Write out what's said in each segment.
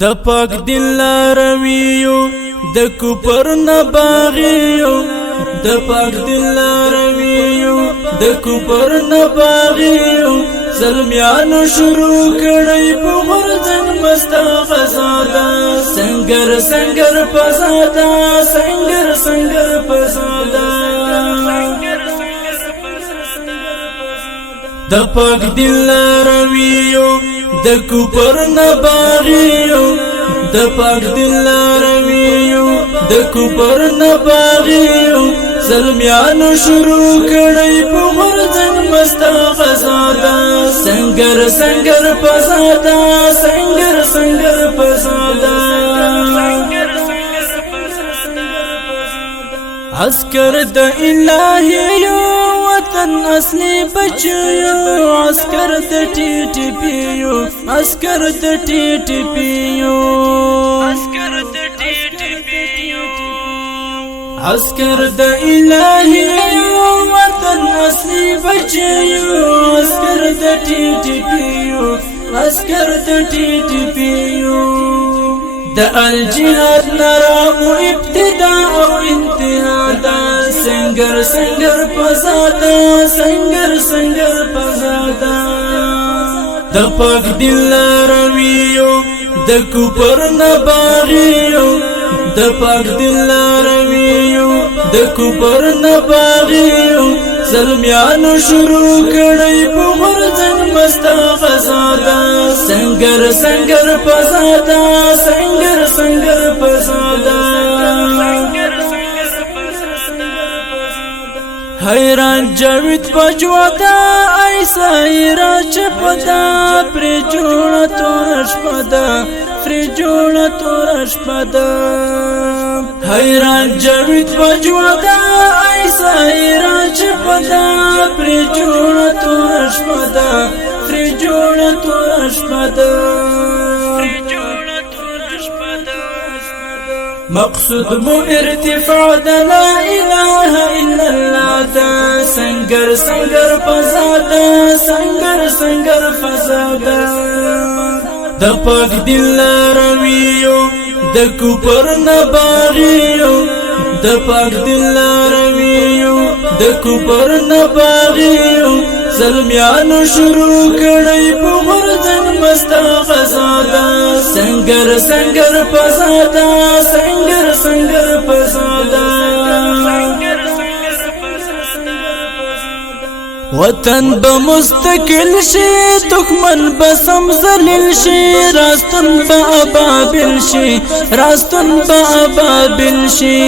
د پاک دل لارویو د کوپر نه باغیو د پاک دل لارویو د کوپر نه باغیو زلمیانو شروع کړی په غرزن مستا غزادا سنگر سنگر پزادا سنگر سنگر پزادا د پاک دل لارویو د کوپر نه باغیو د پاک دل لارویو د کوپر نه باغیو زلمیانو شروع کړی په غرزن مستا غزادا سنگر سنگر پزادا سنگر سنگر پزادا عسكر د الهیو وطن اصلي بچیو عسكر د ټي ټي پیو عسكر د ټي ټي پیو عسكر د ټي ټي پیو عسكر د الهیو وطن اصلي بچیو عسكر د ټي ټي پیو عسكر د ټي ټي پیو د الجهاد نرامو ابتداء او انتها دا سنگر سنگر پزادا سنگر سنگر پزادا د پاک دل لارویو د کوپر نه باغیو د پاک دل لارویو د کوپر نه باغیو زلمیانو شروع کړی په غرزن مستا غزادا سنگر سنگر پزادا سنگر سنگر پزادا حیران جاوید بجوادا ایسا ایرا چپدا پری جوڑا تورش پدا پری جوڑا تورش پدا حیران جاوید بجوادا ایسا ایرا چپدا پری جوڑا تورش پدا پری جوڑا تورش پدا مقصود مو ارتفاع دا لا اله الا الله دا سنگر سنگر فزادا سنگر سنگر فزادا د پاک دل لارویو د کوپر نه باغیو د پاک دل لارویو د کوپر نه باغیو زلمیانو شروع کړی په غرزن مستا غزادا سنگر سنگر پزادا سنگر سنگر پزادا وطن بمستقل شي دښمن بسم ذلیل شي راستن به ابابل شي راستن به ابابل شي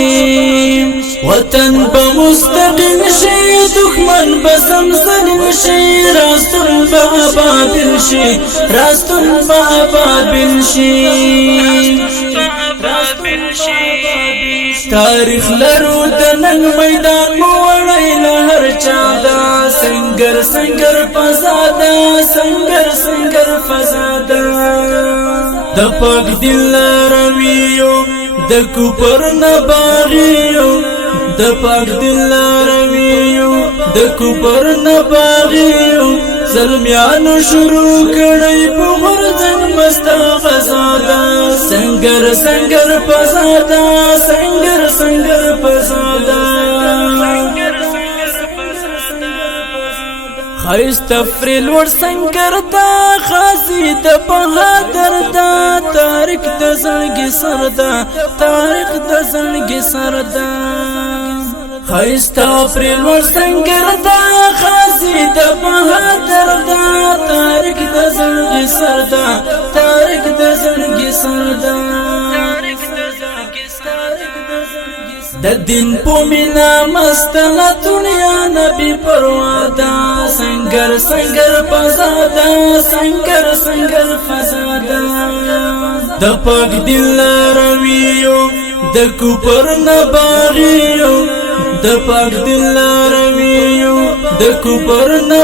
وطن بمستقل شي دښمن بسم ذلیل شي راستن به ابابل شي راستن به ابابل شي تاریخ لرو د نن میدان مو وړی له هر چا دا سنگر سنگر فزادا سنگر سنگر فزادا د پاک دل لارویو د کوپر نه باغیو د پاک دل لارویو د کوپر نه باغیو زلمیانو شروع کړی په غرزن مستا غزادا سنگر سنگر پزادا سنگر سنگر پزادا خیست فریل ور سنگر دا خازی د بهادر دا تاریخ د زړګي سر دا تاریخ د زړګي سر دا خیست فریل ور سنگر دا خازی د بهادر دا تاریخ د زړګي سر دا تاریخ د زړګي سر دا د دین په مینا مستله دنیا نبی پروادا سنگر سنگر پزادا سنگر سنگر فزادا د پاک دل لارویو د کوپر نه باغیو د پاک دل لارویو د کوپر نه